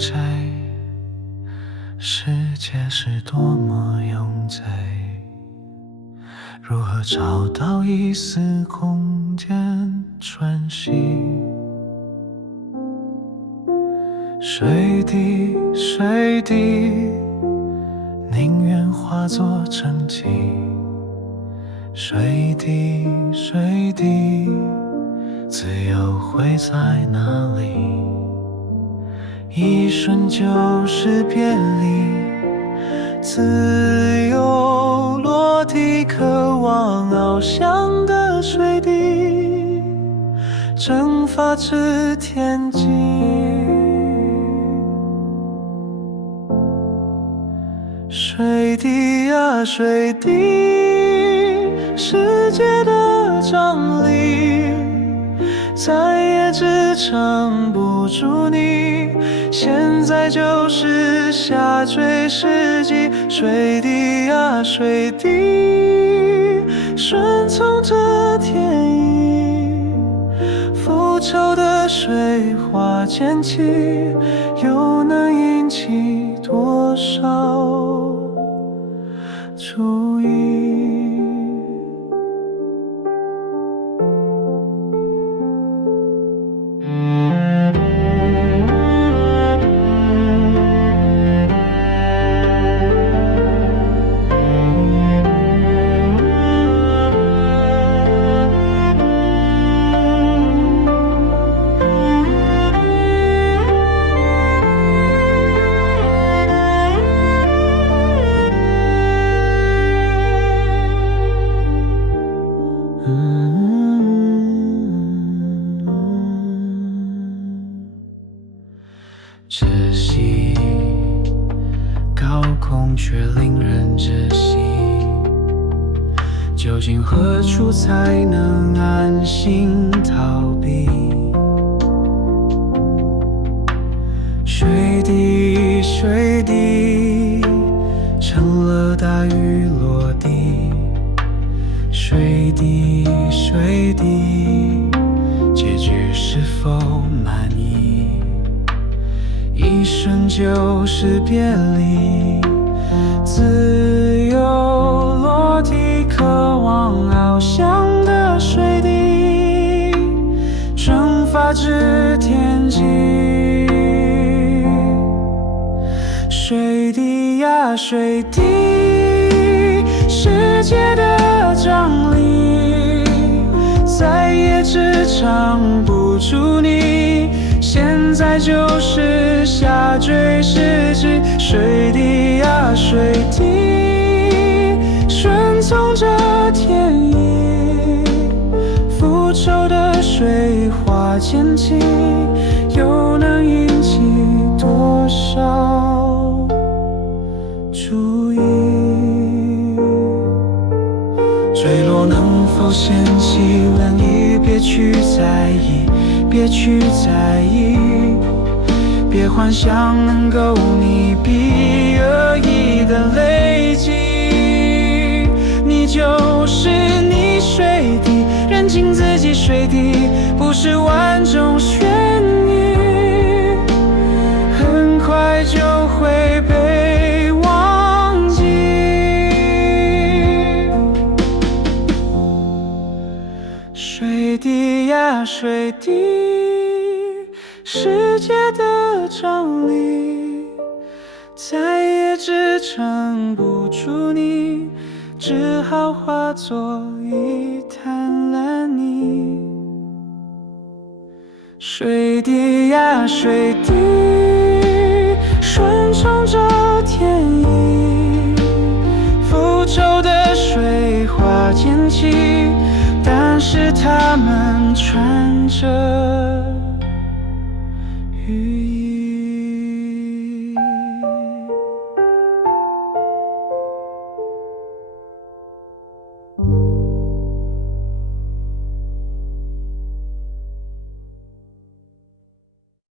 债，世界是多么拥挤，如何找到一丝空间喘息？水滴水滴，宁愿化作蒸汽。水滴水滴，自由会在哪里？一瞬就是别离，自由落地，渴望翱翔的水滴，蒸发至天际。水滴啊水滴，世界的张力再也支撑不住你，现在就是下坠时机。水滴啊水滴，顺从着天意，浮愁的水花溅起，又能引起多少注意？窒息，高空却令人窒息，究竟何处才能安心逃避？水滴水滴，成了大雨落地。水滴水滴，结局是否满意？一瞬就是别离，自由落地，渴望翱翔的水滴，蒸发至天际。水滴呀水滴，世界的张力再也支撑不住你，现在就是下坠时机。水滴呀水滴，顺从着天意，浮愁的水花溅起，又能引起多少注意？坠落能否掀起涟漪？别去在意，别去在意，别幻想能够你比恶意的累积。你就是你，水滴，认清自己，水滴不是万种旋律，很快就会被忘记。水滴呀水滴，世界的张力再也支撑不住你，只好化作一滩烂泥。水滴呀水滴，顺从着天意，浮愁的水花溅起，但是它们穿着